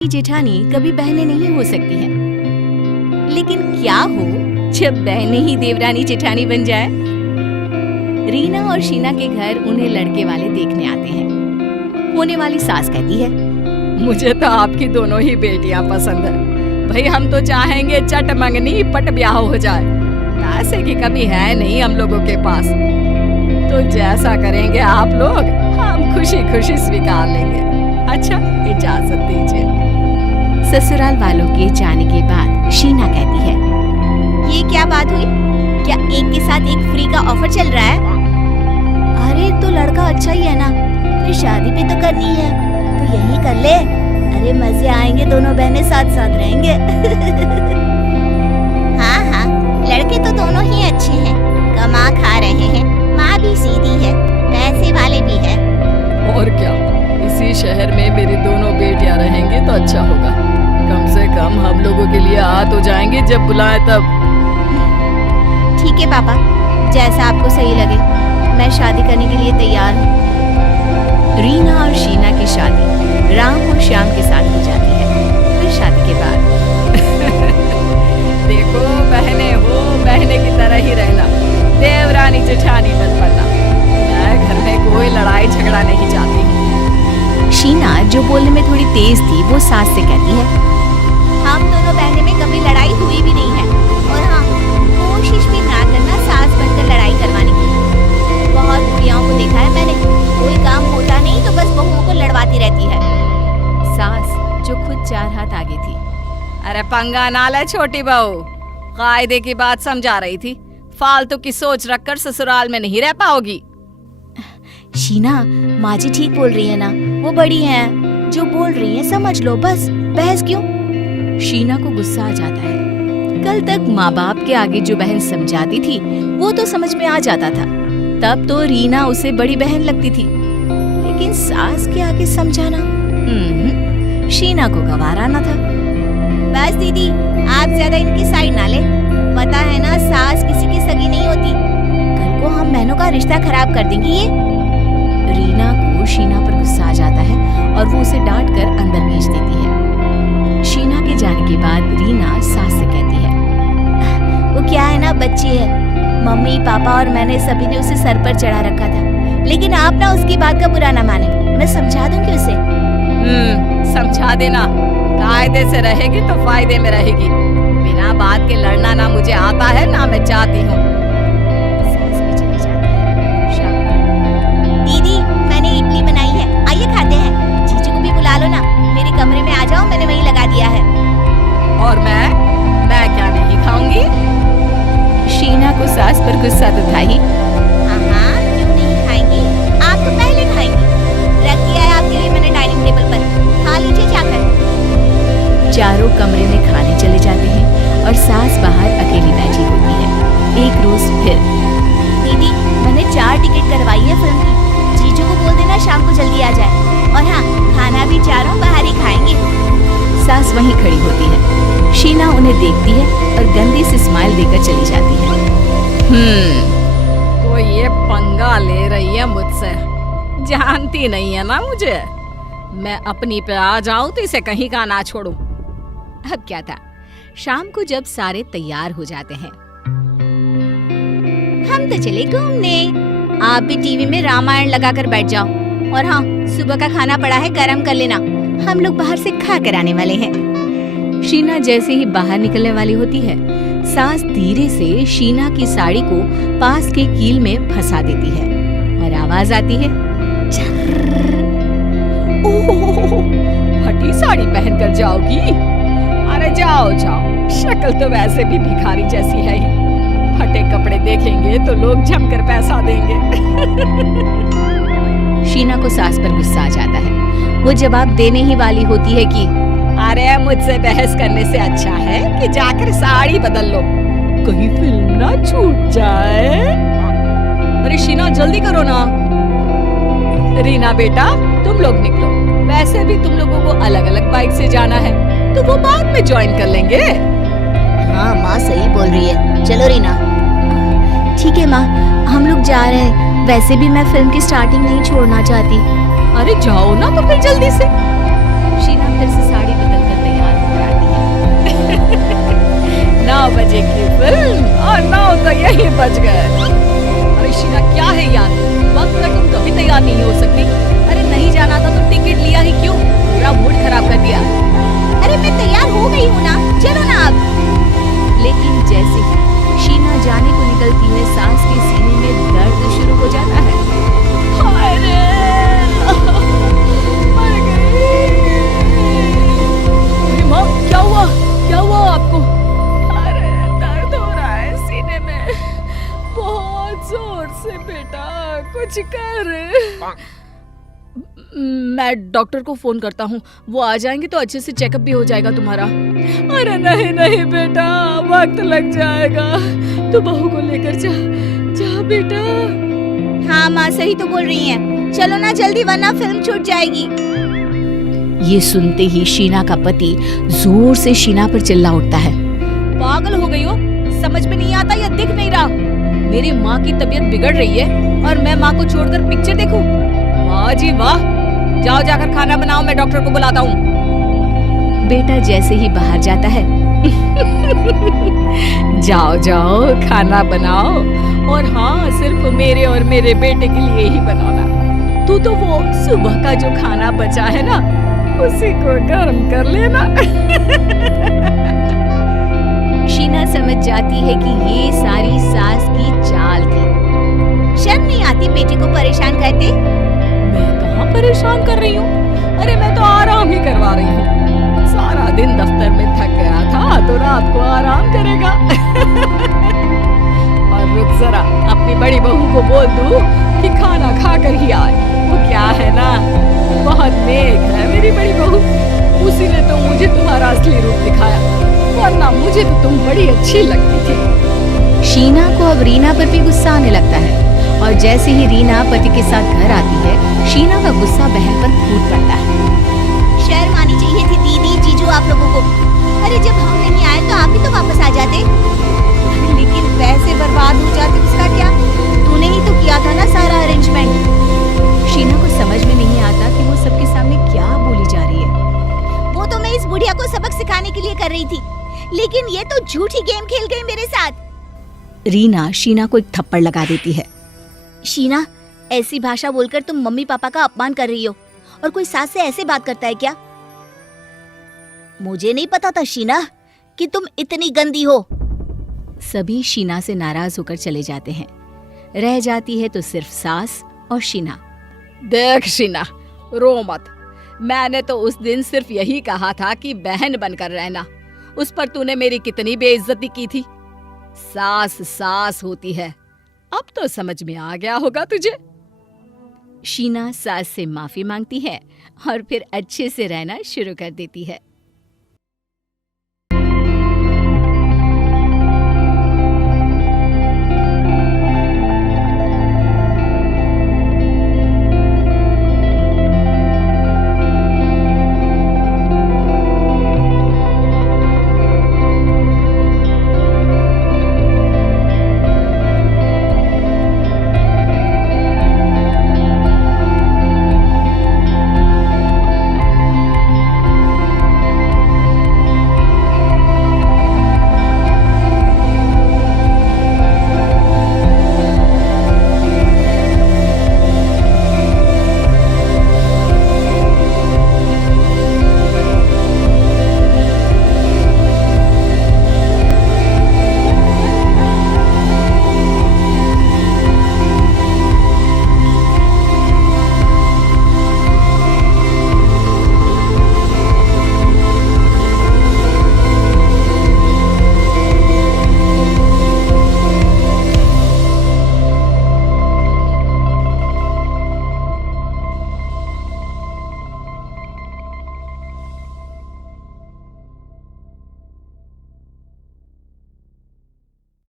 जेठानी कभी बहनें नहीं हो सकती हैं, लेकिन क्या हो जब बहनें ही देवरानी जेठानी बन जाए। रीना और शीना के घर उन्हें लड़के वाले देखने आते हैं। होने वाली सास कहती है, मुझे तो आपकी दोनों ही बेटियां पसंद है भाई। हम तो चाहेंगे चट मंगनी पट ब्याह हो जाए। पैसे की कमी है नहीं हम लोगों के पास, तो जैसा करेंगे आप लोग हम खुशी खुशी स्वीकार लेंगे। अच्छा, इजाजत दीजिए। ससुराल वालों के जाने के बाद शीना कहती है, ये क्या बात हुई? क्या एक के साथ एक फ्री का ऑफर चल रहा है? अरे तो लड़का अच्छा ही है ना, फिर शादी भी तो करनी है तो यही कर ले। अरे मजे आएंगे, दोनों बहनें साथ साथ रहेंगे। हाँ, लड़के तो दोनों ही अच्छे हैं, कमा खा रहे हैं, माँ भी सीधी है, पैसे वाले भी है। और क्या, इसी शहर में मेरी दोनों बेटियां रहेंगी तो अच्छा होगा। कम से कम हम लोगों के लिए आ तो जाएंगे जब बुलाए तब। ठीक है पापा, जैसा आपको सही लगे, मैं शादी करने के लिए तैयार हूँ। रीना और शीना की शादी राम और श्याम के साथ हो जाती है। फिर शादी के बाद देखो बहने हो, बहने की तरह ही रहना, देवरानी जेठानी मत बनना। मैं घर में कोई लड़ाई झगड़ा नहीं चाहती। शीना जो बोलने में थोड़ी तेज थी, वो सास से कहती है, हम दोनों बहनें में कभी लड़ाई हुई भी नहीं है, और हाँ, कोशिश भी ना करना सास बनकर लड़ाई करवाने की। बहुत बुढ़ियाओं को देखा है मैंने, कोई काम होता नहीं तो बस बहुओं को लड़वाती रहती है। सास जो खुद 4 हाथ आगे थी, अरे पंगा ना ले छोटी बहू, कायदे की बात समझा रही थी। फालतू की सोच रखकर ससुराल में नहीं रह पाओगी। शीना माँ जी ठीक बोल रही है ना, वो बड़ी हैं, जो बोल रही हैं समझ लो, बस बहस क्यों। शीना को गुस्सा आ जाता है। कल तक माँ बाप के आगे जो बहन समझाती थी वो तो समझ में आ जाता था, तब तो रीना उसे बड़ी बहन लगती थी, लेकिन सास के आगे समझाना शीना को गवारा न था। बस दीदी, आप ज्यादा इनकी साइड ना ले, पता है ना सास किसी की सगी नहीं होती, कल को हम बहनों का रिश्ता खराब कर देंगी ये। रीना को शीना पर गुस्सा आ जाता है और वो उसे डांट कर अंदर भेज देती है। शीना के जाने के बाद रीना सास से कहती है, वो क्या है ना, बच्ची है, मम्मी पापा और मैंने सभी ने उसे सर पर चढ़ा रखा था, लेकिन आप ना उसकी बात का बुरा ना माने, मैं समझा दूंगी उसे। समझा देना, कायदे से रहेगी तो फायदे में रहेगी। बिना बात के लड़ना ना मुझे आता है ना मैं चाहती हूँ। दीदी मैंने इडली बनाई है, आइए खाते हैं। जीजू को भी बुला लो ना, मेरे कमरे में आ जाओ, मैंने वहीं लगा दिया है। और मैं क्या नहीं खाऊंगी? शीना को सास पर गुस्सा तो था ही। हाँ, क्यों नहीं खाएंगी, आप तो पहले खाएंगी। रख दिया है आपके लिए मैंने डाइनिंग टेबल पर, खा लीजिए जाकर। चारों कमरे में खाने चले जाते हैं और सास बाहर अकेली बैठी होती है। एक रोज फिर, दीदी मैंने 4 टिकट करवाई है फिल्म की, जीजू को बोल देना शाम को जल्दी आ जाए, और हाँ, खाना भी चारों बाहर ही खाएंगे। सास वहीं खड़ी होती है। शीना उन्हें देखती है और गंदी सी स्माइल देकर चली जाती है। तो ये पंगा ले रही है मुझसे, जानती नहीं है ना मुझे। मैं अपनी पे आ जाऊं तो इसे कहीं का ना छोड़ूं। अब क्या था, शाम को जब सारे तैयार हो जाते हैं, हम तो चले घूमने, आप भी टीवी में रामायण लगाकर बैठ जाओ, और हाँ, सुबह का खाना पड़ा है, गरम कर लेना, हम लोग बाहर से खा कर आने वाले हैं। शीना जैसे ही बाहर निकलने वाली होती है, सास धीरे से शीना की साड़ी को पास के कील में फंसा देती है और आवाज आती है, फटी साड़ी पहनकर जाओगी? अरे जाओ, शक्ल तो वैसे भी भिखारी जैसी है ही, फटे कपड़े देखेंगे तो लोग जमकर पैसा देंगे। शीना को सास पर गुस्सा आ जाता है। वो जवाब देने ही वाली होती है कि अरे मुझसे बहस करने से अच्छा है कि जाकर साड़ी बदल लो, कहीं फिल्म ना छूट जाए। अरे शीना जल्दी करो ना। रीना बेटा तुम लोग निकलो, वैसे भी तुम लोगों को अलग अलग बाइक से जाना है तो वो बाद में ज्वाइन कर लेंगे। हाँ माँ सही बोल रही है, चलो रीना। ठीक है माँ, हम लोग जा रहे हैं, वैसे भी मैं फिल्म की स्टार्टिंग नहीं छोड़ना चाहती। अरे जाओ ना तो फिर जल्दी से। शीना फिर से साड़ी बदल मैं डॉक्टर को फोन करता हूँ, वो आ जाएंगे तो अच्छे से चेकअप भी हो जाएगा तुम्हारा। अरे नहीं नहीं बेटा, वक्त लग जाएगा, तू बहू को लेकर जा जा बेटा। हाँ माँ सही तो बोल रही हैं, चलो ना जल्दी वरना फिल्म छूट जाएगी। ये सुनते ही शीना का पति जोर से शीना पर चिल्ला उठता है, पागल हो गई हो, समझ में नहीं आता या दिख नहीं रहा? मेरी माँ की तबीयत बिगड़ रही है और मैं माँ को छोड़कर पिक्चर देखूं? वाह जी वाह, जाओ जाकर खाना बनाओ, मैं डॉक्टर को बुलाता हूँ। बेटा जैसे ही बाहर जाता है जाओ जाओ खाना बनाओ, और हाँ सिर्फ मेरे और मेरे बेटे के लिए ही बनाना। तू तो वो सुबह का जो खाना बचा है ना, उसी को गर्म कर लेना। शीना समझ जाती है कि ये सारी सास की चाल थी। शर्म नहीं आती बेटे को परेशान करते? मैं कहाँ परेशान कर रही हूँ, अरे मैं तो आराम ही करवा रही हूँ। सारा दिन दफ्तर में थक गया था तो रात को आराम करेगा। और रुक जरा, अपनी बड़ी बहू को बोल दूँ कि खाना खा कर ही आए। वो क्या है ना, बहुत नेक है मेरी बड़ी बहू, उसी ने तो मुझे तुम्हारा असली रूप दिखाया, वरना मुझे तो तुम बड़ी अच्छी लगती थी। शीना को अब रीना पर भी गुस्सा आने लगता है, और जैसे ही रीना पति के साथ घर आती है, शीना का गुस्सा बहन पर फूट पड़ता है। शर्म आनी चाहिए थी दीदी जीजू आप लोगों को। अरे जब हम नहीं आए तो आप ही तो वापस आ जाते, लेकिन पैसे बर्बाद हो जाते उसका क्या? तूने ही तो किया था ना सारा अरेंजमेंट। शीना को समझ में नहीं आता कि वो सबके सामने क्या बोली जा रही है। वो तो मैं इस बुढ़िया को सबक सिखाने के लिए कर रही थी, लेकिन ये तो झूठी गेम खेल गई मेरे साथ। रीना शीना को एक थप्पड़ लगा देती है। शीना, ऐसी भाषा बोलकर तुम मम्मी पापा का अपमान कर रही हो, और कोई सास से ऐसे बात करता है क्या? मुझे नहीं पता था शीना कि तुम इतनी गंदी हो। सभी शीना से नाराज होकर चले जाते हैं। रह जाती है तो सिर्फ सास और शीना। देख शीना, रो मत, मैंने तो उस दिन सिर्फ यही कहा था कि बहन बनकर रहना, उस पर तूने मेरी कितनी बेइज्जती की थी। सास सास होती है, अब तो समझ में आ गया होगा तुझे। शीना सास से माफी मांगती है और फिर अच्छे से रहना शुरू कर देती है।